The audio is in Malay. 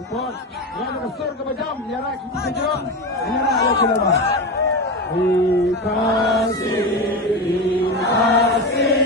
Support. Yang kasur ke bajam. Yarak kita sejauh. Yarak ada kelima. Terima kasih. Terima kasih.